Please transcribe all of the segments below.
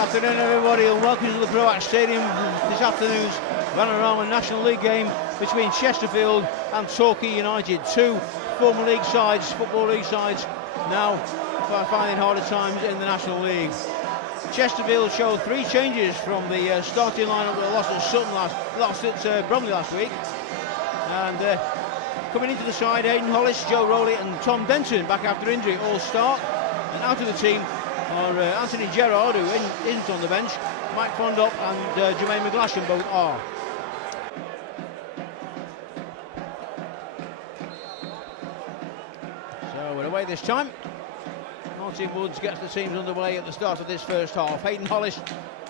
afternoon, everybody, and welcome to the Proact Stadium this afternoon's Vanarama National League game between Chesterfield and Torquay United. Two former league sides, football league sides, now finding harder times in the National League. Chesterfield showed three changes from the starting lineup that lost at Sutton lost at Bromley last week. And coming into the side, Aidan Hollis, Joe Rowley and Tom Denton, back after injury, all start. And out of the team are Anthony Gerrard, who isn't on the bench, Mike Fondop and Jermaine McGlashan both are. So we're away this time. Martin Woods gets the teams underway at the start of this first half. Aidan Hollis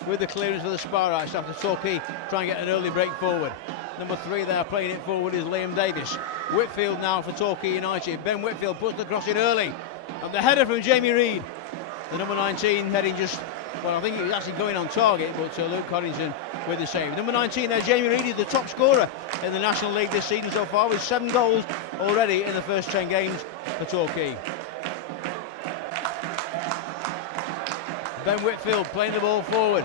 with the clearance for the Sparrites after Torquay try and get an early break forward. Number 3 there playing it forward is Liam Davis. Whitfield now for Torquay United. Ben Whitfield puts the cross in early. And the header from Jamie Reid. The number 19 heading just, well, I think he was actually going on target, but Luke Coddington with the save. Number 19 there, Jamie Reid, is the top scorer in the National League this season so far, with 7 goals already in the first 10 games for Torquay. Ben Whitfield playing the ball forward.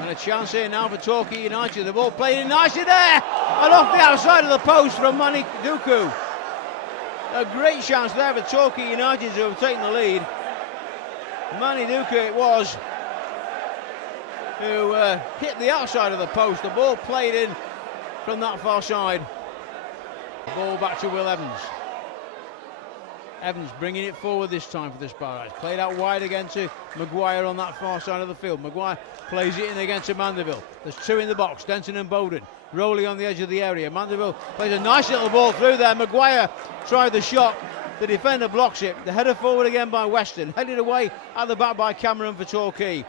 And a chance here now for Torquay United. The ball played in nicely there, and off the outside of the post from Manny Duku. A great chance there for Torquay United to have taken the lead. Manny Duku it was who hit the outside of the post. The ball played in from that far side. The ball back to Will Evans. Evans bringing it forward this time for the Sparrites. Played out wide again to Maguire on that far side of the field. Maguire plays it in again to Mandeville. There's 2 in the box, Denton and Bowden. Rowley on the edge of the area. Mandeville plays a nice little ball through there. Maguire tried the shot. The defender blocks it. The header forward again by Weston. Headed away at the back by Cameron for Torquay.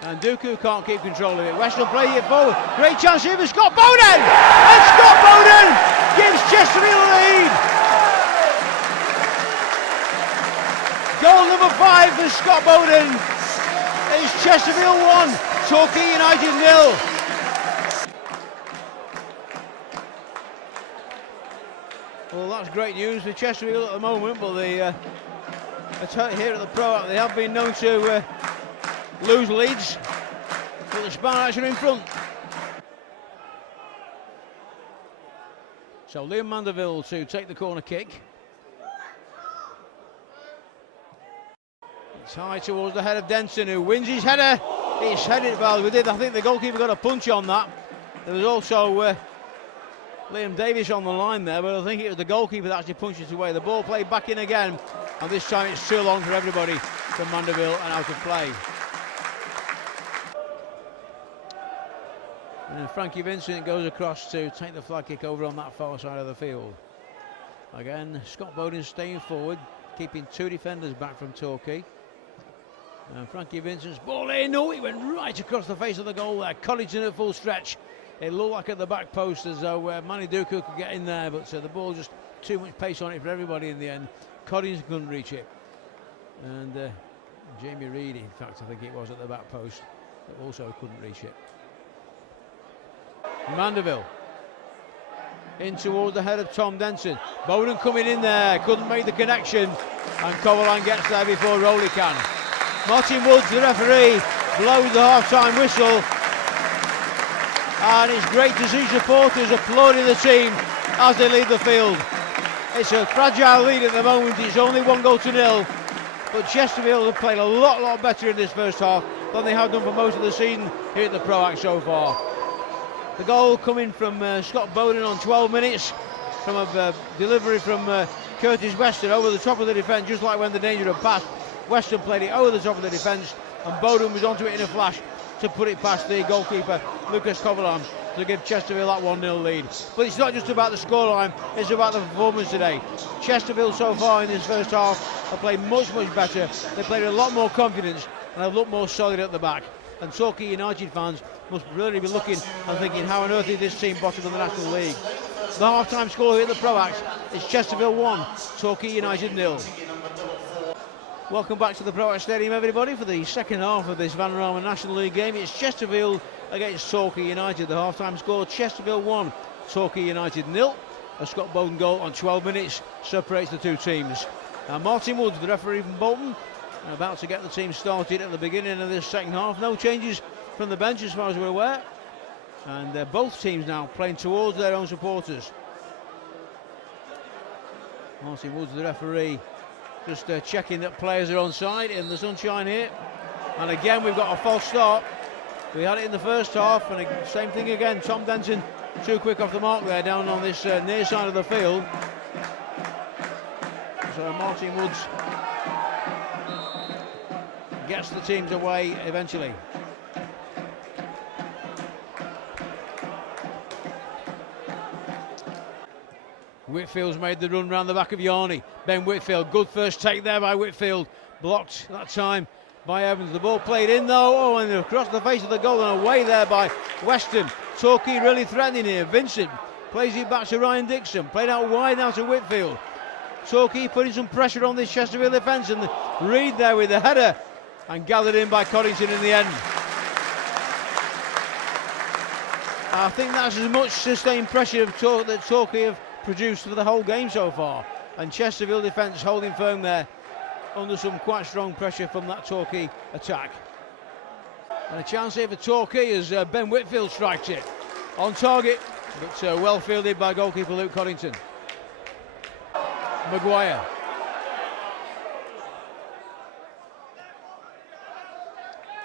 And Duku can't keep control of it. Weston plays it forward. Great chance here for Scott Bowden! And Scott Bowden gives Chesterfield a lead! Goal number 5 for Scott Bowden. It's Chesterfield 1, Torquay United 0. Well, that's great news for Chesterfield at the moment, but here at the Pro, they have been known to lose leads, but the Sparrites are in front. So Liam Mandeville to take the corner kick. It's high towards the head of Denton, who wins his header. It's headed well. I think the goalkeeper got a punch on that. There was also Liam Davis on the line there, but I think it was the goalkeeper that actually punched it away. The ball played back in again, and this time it's too long for everybody from Mandeville and out of play. And then Frankie Vincent goes across to take the flag kick over on that far side of the field. Again, Scott Bowden staying forward, keeping 2 defenders back from Torquay. And Frankie Vincent's ball in. No, it went right across the face of the goal there. Coddington at full stretch. It looked like at the back post as though Manny Duku could get in there, but the ball just too much pace on it for everybody in the end. Coddington couldn't reach it. And Jamie Reid, in fact, I think it was at the back post, that also couldn't reach it. Mandeville in towards the head of Tom Denton. Bowden coming in there, couldn't make the connection, and Coverline gets there before Rowley can. Martin Woods, the referee, blows the half-time whistle. And it's great to see supporters applauding the team as they leave the field. It's a fragile lead at the moment. It's only 1-0, but Chesterfield have played a lot better in this first half than they have done for most of the season here at the Proact so far. The goal coming from Scott Bowden on 12 minutes from a delivery from Curtis Weston over the top of the defence, just like when the danger had passed. Weston played it over the top of the defence, and Bowden was onto it in a flash to put it past the goalkeeper, Lucas Coverland, to give Chesterfield that 1-0 lead. But it's not just about the scoreline, it's about the performance today. Chesterfield so far in this first half have played much better. They played with a lot more confidence and have looked more solid at the back. And Torquay United fans must really be looking and thinking, how on earth is this team bottom of the National League? The half-time score here at the Proact is Chesterfield 1, Torquay United 0. Welcome back to the Proact Stadium, everybody, for the second half of this Vanarama National League game. It's Chesterfield against Torquay United. The half-time score, Chesterfield 1, Torquay United 0. A Scott Bowden goal on 12 minutes separates the two teams. Martin Woods, the referee from Bolton, About to get the team started at the beginning of this second half. No changes from the bench as far as we're aware. And both teams now playing towards their own supporters. Martin Woods, the referee, just checking that players are on side in the sunshine here. And again, we've got a false start. We had it in the first half, and same thing again. Tom Denton too quick off the mark there down on this near side of the field. So Martin Woods gets the teams away eventually. Whitfield's made the run round the back of Yarney. Ben Whitfield, good first take there by Whitfield. Blocked that time by Evans. The ball played in though, and across the face of the goal and away there by Weston. Torquay really threatening here. Vincent plays it back to Ryan Dixon. Played out wide now to Whitfield. Torquay putting some pressure on this Chesterfield defence, and Reid there with the header and gathered in by Coddington in the end. I think that's as much sustained pressure that Torquay have produced for the whole game so far, and Chesterfield defence holding firm there under some quite strong pressure from that Torquay attack. And a chance here for Torquay as Ben Whitfield strikes it on target, but well fielded by goalkeeper Luke Coddington. Maguire.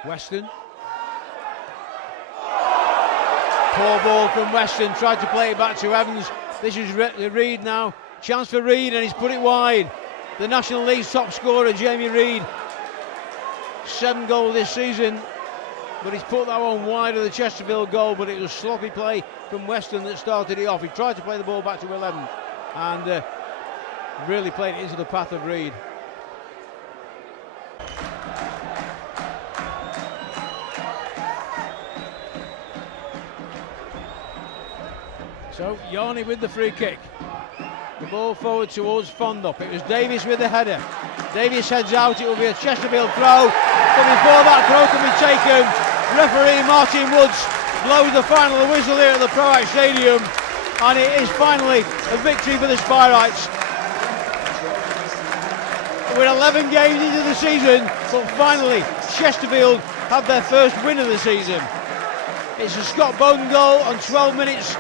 Weston. Poor ball from Weston, tried to play it back to Evans. This is Reid now. Chance for Reid, and he's put it wide. The National League's top scorer, Jamie Reid. 7 goals this season, but he's put that one wide of the Chesterfield goal, but it was sloppy play from Weston that started it off. He tried to play the ball back to 11 and really played it into the path of Reid. So Yarney with the free kick. The ball forward towards Fondop. It was Davies with the header. Davies heads out, it will be a Chesterfield throw. But before that throw can be taken, referee Martin Woods blows the final whistle here at the Proact Stadium, and it is finally a victory for the Spireites. We're 11 games into the season, but finally Chesterfield have their first win of the season. It's a Scott Bowden goal on 12 minutes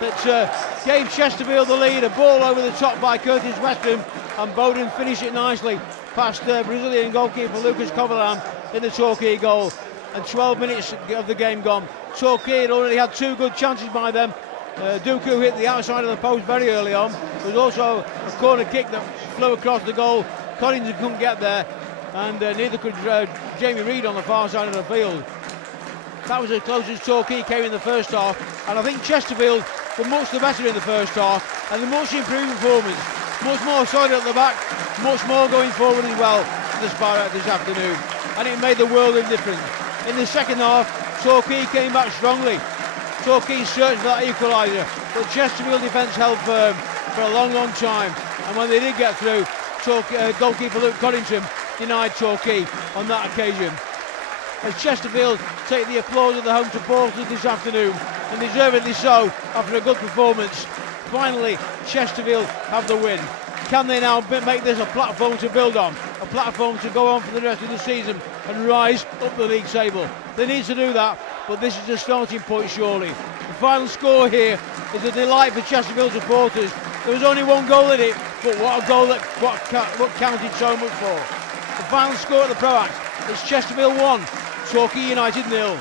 that gave Chesterfield the lead. A ball over the top by Curtis Weston, and Bowden finished it nicely past Brazilian goalkeeper Lucas Covalan in the Torquay goal. And 12 minutes of the game gone. Torquay had already had 2 good chances by them. Dooku hit the outside of the post very early on. There was also a corner kick that flew across the goal. Coddington couldn't get there, and neither could Jamie Reid on the far side of the field. That was as close as Torquay came in the first half, and I think Chesterfield were much the better in the first half, and a much improved performance, much more solid at the back, much more going forward as well for the Spireites this afternoon, and it made the world of difference. In the second half, Torquay came back strongly. Torquay searched for that equaliser, but Chesterfield defence held firm for a long, long time, and when they did get through, goalkeeper Luke Coddington denied Torquay on that occasion. As Chesterfield take the applause of the home supporters this afternoon, and deservedly so after a good performance. Finally, Chesterfield have the win. Can they now make this a platform to build on, a platform to go on for the rest of the season and rise up the league table? They need to do that, but this is a starting point surely. The final score here is a delight for Chesterfield supporters. There was only 1 goal in it, but what a goal that what counted so much for. The final score at the Proact is Chesterfield 1, Torquay United 0.